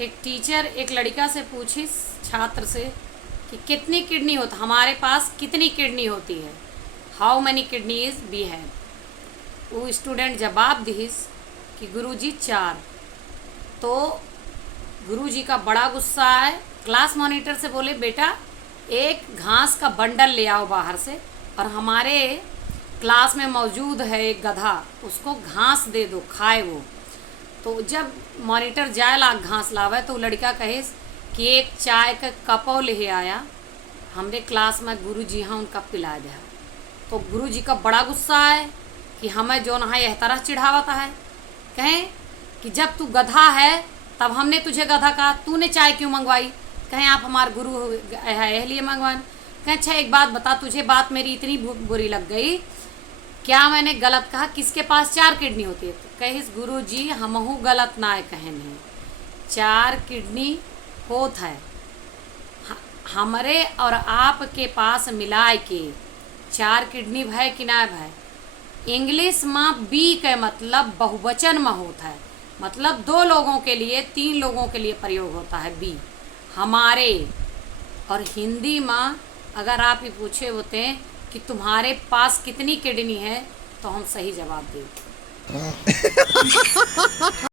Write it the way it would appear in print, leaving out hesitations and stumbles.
एक टीचर एक लड़का से पूछी छात्र से कि कितनी किडनी होता हमारे पास कितनी किडनी होती है, how many kidneys we have. वो स्टूडेंट जवाब दिस कि गुरुजी 4। तो गुरुजी का बड़ा गुस्सा है। क्लास मॉनिटर से बोले बेटा एक घास का बंडल ले आओ बाहर से, और हमारे क्लास में मौजूद है एक गधा, उसको घास दे दो खाए वो। तो जब मॉनिटर जाए ला घास लावे तो लड़का कहे कि एक चाय का कपो ले आया, हमरे क्लास में गुरुजी हाँ उनका पिला दिया। तो गुरुजी का बड़ा गुस्सा है कि हमें जो ना यह तरह चिढ़ावता है। कहें कि जब तू गधा है तब हमने तुझे गधा कहा, तूने चाय क्यों मंगवाई? कहें आप हमारे गुरु है इसलिए मंगवान। कहें अच्छा एक बात बता, तुझे बात मेरी इतनी बुरी लग गई, क्या मैंने गलत कहा किसके पास 4 किडनी होती है? तो कहिस गुरुजी हमहू गलत ना है, कहने 4 किडनी होत है हमरे और आपके पास मिलाए के 4 किडनी भय कि ना भय। इंग्लिश में बी के मतलब बहुवचन में होता है, मतलब 2 लोगों के लिए 3 लोगों के लिए प्रयोग होता है बी हमारे। और हिंदी में अगर आप ये पूछे होते हैं कि तुम्हारे पास कितनी किडनी है तो हम सही जवाब देते।